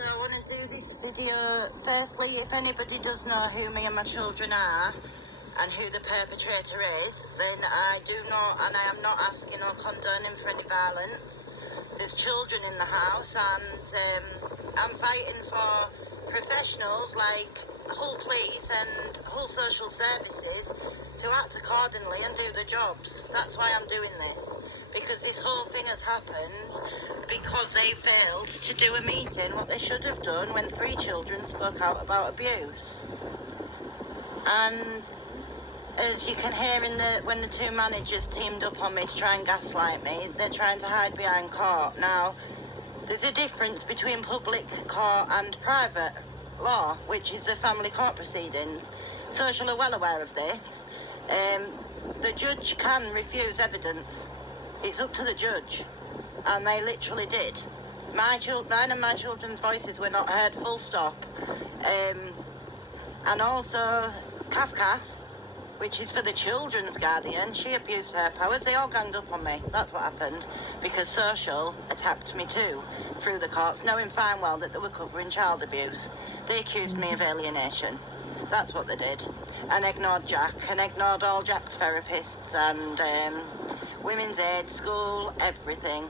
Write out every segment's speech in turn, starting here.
So I want to do this video. Firstly, if anybody does know who me and my children are and who the perpetrator is, then I do not, and I am not asking or condoning for any violence. There's children in the house, and I'm fighting for professionals like Hull Police and Hull Social Services to act accordingly and do the jobs. That's why I'm doing this, because this whole thing has happened because they failed to do a meeting, what they should have done when 3 children spoke out about abuse. And as you can hear when the 2 managers teamed up on me to try and gaslight me, they're trying to hide behind court. Now, there's a difference between public court and private law, which is the family court proceedings. Social are well aware of this. The judge can refuse evidence. It's up to the judge, and they literally did. Mine and my children's voices were not heard, full stop. And also, Kafkas, which is for the children's guardian, she abused her powers. They all ganged up on me. That's what happened, because Social attacked me too through the courts, knowing fine well that they were covering child abuse. They accused me of alienation. That's what they did. And ignored Jack, and ignored all Jack's therapists and Women's Aid, school, everything.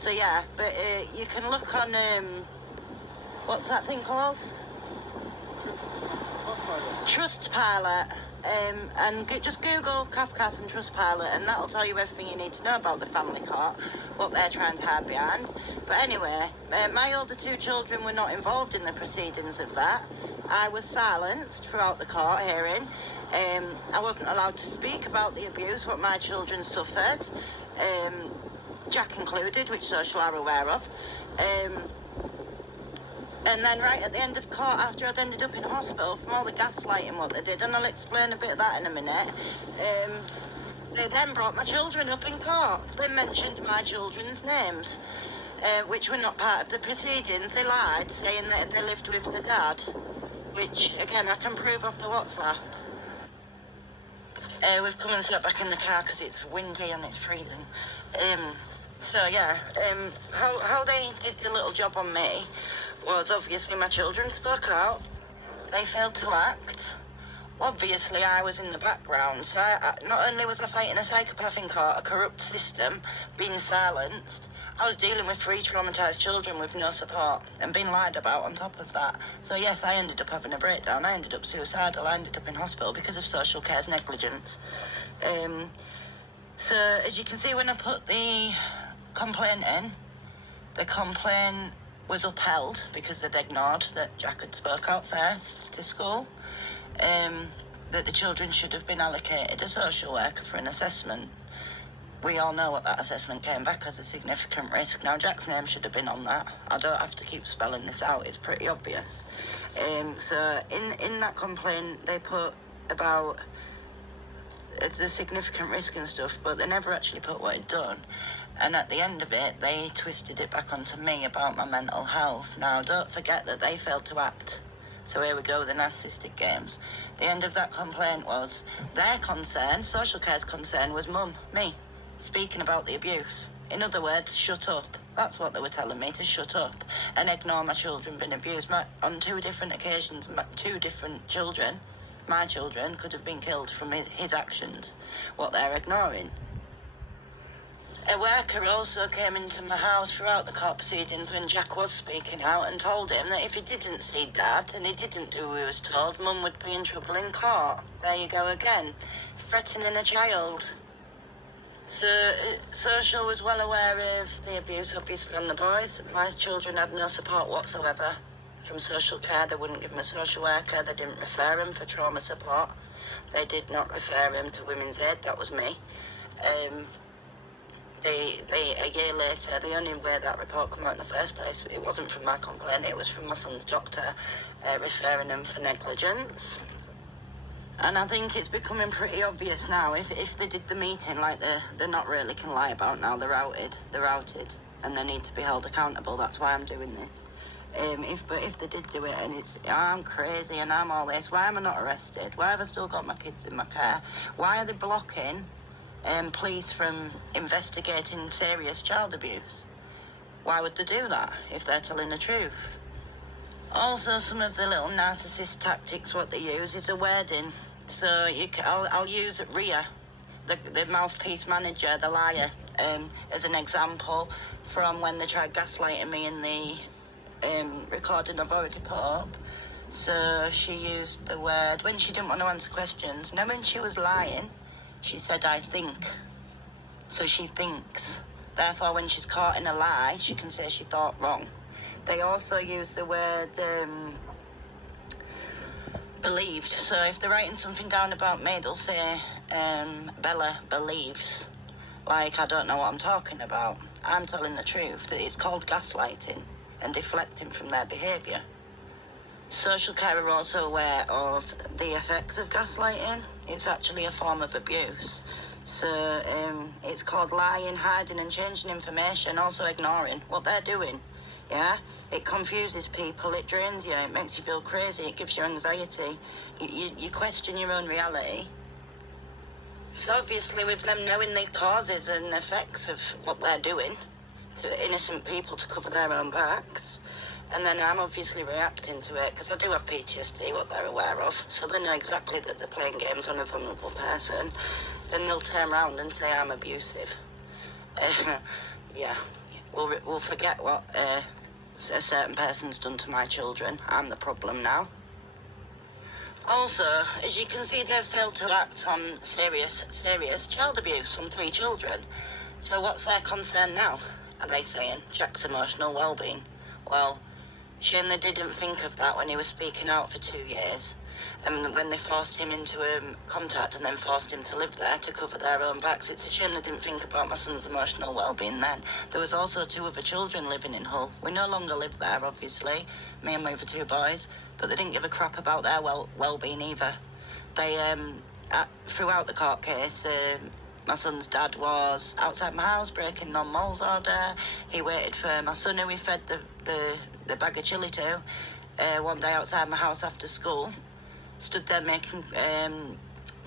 So yeah, but you can look on, what's that thing called? Trustpilot. And just Google Kafkas and Trustpilot, and that'll tell you everything you need to know about the family court, what they're trying to hide behind. But anyway, my older 2 children were not involved in the proceedings of that. I was silenced throughout the court hearing. I wasn't allowed to speak about the abuse, what my children suffered, Jack included, which Social are aware of. And then right at the end of court, after I'd ended up in hospital from all the gaslighting what they did, and I'll explain a bit of that in a minute, they then brought my children up in court. They mentioned my children's names, which were not part of the proceedings. They lied, saying that they lived with the dad, which, again, I can prove off the WhatsApp. We've come and sat back in the car because it's windy and it's freezing. So, yeah, how they did the little job on me was obviously my children spoke out. They failed to act. Obviously, I was in the background. So not only was I fighting a psychopath in court, a corrupt system, being silenced, I was dealing with 3 traumatised children with no support and being lied about on top of that. So yes, I ended up having a breakdown. I ended up suicidal. I ended up in hospital because of social care's negligence. So as you can see, when I put the complaint in, the complaint was upheld because they'd ignored that Jack had spoke out first to school, that the children should have been allocated a social worker for an assessment. We all know what that assessment came back as a significant risk. Now, Jack's name should have been on that. I don't have to keep spelling this out, it's pretty obvious. So in that complaint, they put about the significant risk and stuff, but they never actually put what he'd done. And at the end of it, they twisted it back onto me about my mental health. Now, don't forget that they failed to act. So here we go, the narcissistic games. The end of that complaint was their concern, social care's concern, was Mum, me, speaking about the abuse. In other words, shut up. That's what they were telling me, to shut up and ignore my children being abused. On 2 different occasions, 2 different children, my children, could have been killed from his actions, what they're ignoring. A worker also came into my house throughout the court proceedings when Jack was speaking out and told him that if he didn't see Dad and he didn't do what he was told, Mum would be in trouble in court. There you go again, threatening a child. So Social was well aware of the abuse, obviously, on the boys. My children had no support whatsoever from social care. They wouldn't give him a social worker. They didn't refer him for trauma support. They did not refer him to Women's Aid. That was me. A year later, the only way that report came out in the first place, it wasn't from my complaint, it was from my son's doctor referring him for negligence. And I think it's becoming pretty obvious now, if they did the meeting like they're not really can lie about now, they're outed, and they need to be held accountable. That's why I'm doing this. But if they did do it and I'm crazy and I'm all this, why am I not arrested? Why have I still got my kids in my care? Why are they blocking police from investigating serious child abuse? Why would they do that if they're telling the truth? Also, some of the little narcissist tactics what they use is a wording. So I'll use Ria, the mouthpiece manager, the liar, as an example from when they tried gaslighting me in the recording I've already put up. So she used the word, when she didn't want to answer questions, now when she was lying, she said, I think. So she thinks. Therefore, when she's caught in a lie, she can say she thought wrong. They also use the word believed. So if they're writing something down about me, they'll say, Bella believes. Like, I don't know what I'm talking about. I'm telling the truth. It's called gaslighting and deflecting from their behaviour. Social care are also aware of the effects of gaslighting. It's actually a form of abuse. So it's called lying, hiding and changing information, also ignoring what they're doing. Yeah? It confuses people, it drains you, it makes you feel crazy, it gives you anxiety. You question your own reality. So obviously with them knowing the causes and effects of what they're doing to innocent people to cover their own backs, and then I'm obviously reacting to it because I do have PTSD, what they're aware of, so they know exactly that they're playing games on a vulnerable person. Then they'll turn around and say I'm abusive. Yeah, we'll forget what a certain person's done to my children. I'm the problem now. Also, as you can see, they've failed to act on serious child abuse on 3 children. So what's their concern now? Are they saying Jack's emotional well-being? Well, shame they didn't think of that when he was speaking out for 2 years. And when they forced him into contact and then forced him to live there to cover their own backs, it's a shame they didn't think about my son's emotional well-being then. There was also 2 other children living in Hull. We no longer live there, obviously, me and my other 2 boys, but they didn't give a crap about their well-being either. They, throughout the court case, my son's dad was outside my house breaking non-moles order. He waited for my son, who he fed the bag of chili to, one day outside my house after school. Stood there making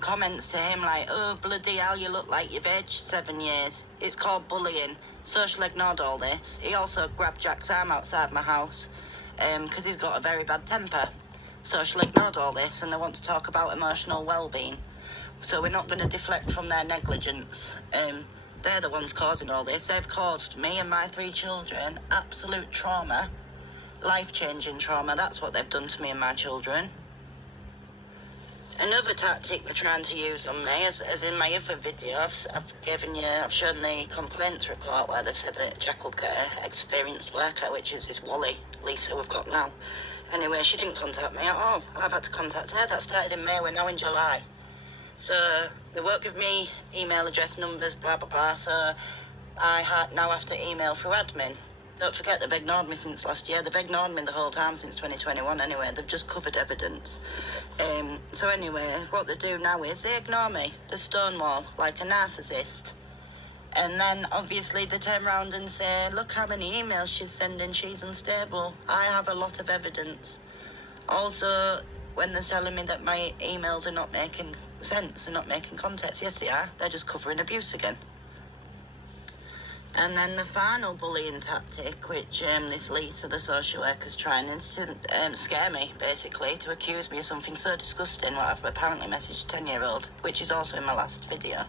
comments to him like, oh, bloody hell, you look like you've aged 7 years. It's called bullying. Social ignored all this. He also grabbed Jack's arm outside my house because he's got a very bad temper. Social ignored all this, and they want to talk about emotional well-being. So we're not going to deflect from their negligence. They're the ones causing all this. They've caused me and my 3 children absolute trauma, life-changing trauma. That's what they've done to me and my children. Another tactic they're trying to use on me, as in my other video, I've shown the complaints report where they've said that Jack will get an experienced worker, which is this Wally, Lisa we've got now. Anyway, she didn't contact me at all. I've had to contact her. That started in May, we're now in July. So they won't give me email address, numbers, blah, blah, blah, so I now have to email through admin. Don't forget they've ignored me since last year. They've ignored me the whole time since 2021 anyway. They've just covered evidence. So anyway, what they do now is they ignore me. They stonewall like a narcissist. And then obviously they turn around and say, look how many emails she's sending, she's unstable. I have a lot of evidence. Also, when they're telling me that my emails are not making sense, they're not making context, yes they are. They're just covering abuse again. And then the final bullying tactic, which this Lisa, the social worker's trying, is to scare me, basically, to accuse me of something so disgusting, what I've apparently messaged a 10-year-old, which is also in my last video.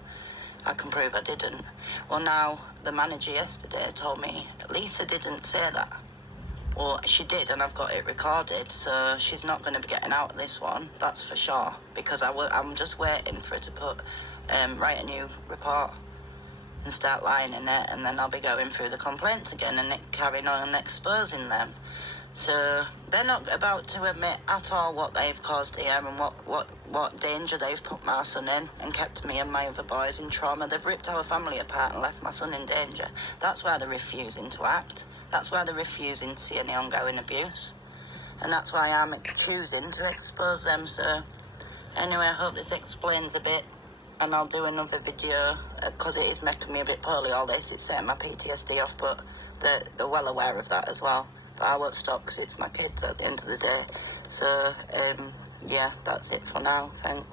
I can prove I didn't. Well, now, the manager yesterday told me Lisa didn't say that. Well, she did, and I've got it recorded, so she's not going to be getting out of this one, that's for sure, because I'm just waiting for her to write a new report and start lying in it, and then I'll be going through the complaints again and carrying on and exposing them. So they're not about to admit at all what they've caused here and what danger they've put my son in and kept me and my other boys in trauma. They've ripped our family apart and left my son in danger. That's why they're refusing to act. That's why they're refusing to see any ongoing abuse. And that's why I'm choosing to expose them. So anyway, I hope this explains a bit. And I'll do another video, because it is making me a bit poorly, all this. It's setting my PTSD off, but they're well aware of that as well. But I won't stop, because it's my kids at the end of the day. So, yeah, that's it for now. Thanks.